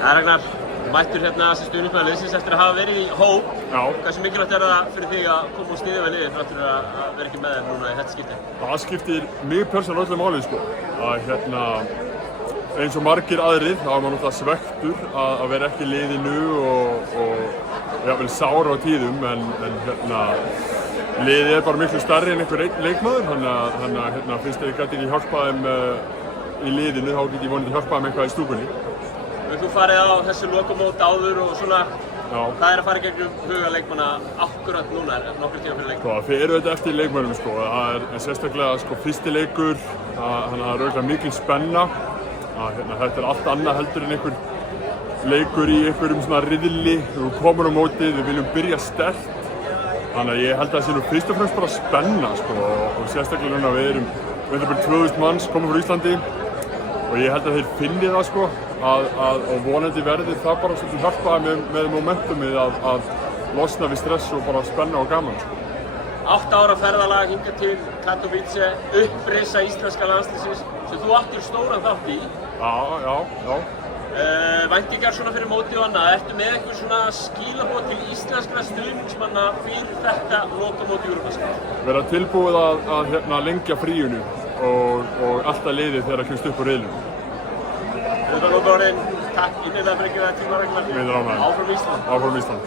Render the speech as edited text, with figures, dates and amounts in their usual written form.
Ragnar, mættur hérna sem stuðningsmaður liðsins eftir að hafa verið í hóp. Já. Hversu mikilvægt það fyrir þig að koma og styðja við liðið þrátt fyrir að vera ekki með þeim núna í þetta skipti? Það skiptir mig persónulega öllu máli, sko. Eins og margir aðrir, þá er maður náttúrulega svekktur að vera ekki í liðinu og jafnvel sár á tíðum, en liðið er bara miklu stærri en einhver leikmaður, þannig að finnst ég gæti ekki hjálpa þeim í liðinu, þá get ég vonandi hjálpa þeim eitthvað í stúkunni. Þú farið á þessu lokamót áður og svona, Já. Hvað að fara í gegnum huga leikmanna akkúrat núna, nokkur tíma fyrir leik? Þið eru þetta eftir leikmönnum, sko. Það er sérstaklega fyrsti leikur, þannig að það er auðvitað mikil spenna. Þetta er allt annað heldur en einhver leikur í einhverjum svona riðli. Við komum á mótið, við viljum byrja sterkt. Þannig að ég held að það sé nú fyrst og fremst bara spenna, sko. Og sérstaklega núna við erum bara 2000 manns komum frá Íslandi. Og ég held að þeir finni það, sko, og vonandi verði það bara svolítið hjálpaði með momentumið að losna við stress og bara spenna og gaman, sko. 8 ára ferðalag hingað til Katowice, upprisa íslenska landsliðsins sem þú áttir stóran þátt í. Já. Væntingar svona fyrir mótið og annað, ertu með eitthvað svona skilaboð til íslenskra stuðningsmanna fyrir þetta lokamót Eurovision? Vera tilbúið að lengja fríinu og alltaf liðið þegar það kemst upp á riðlunum. Þetta var lokaorðin. Takk innilega fyrir að gefa tíma, Ragnar. Við erum ánægðir. Áfram Ísland. Áfram Ísland.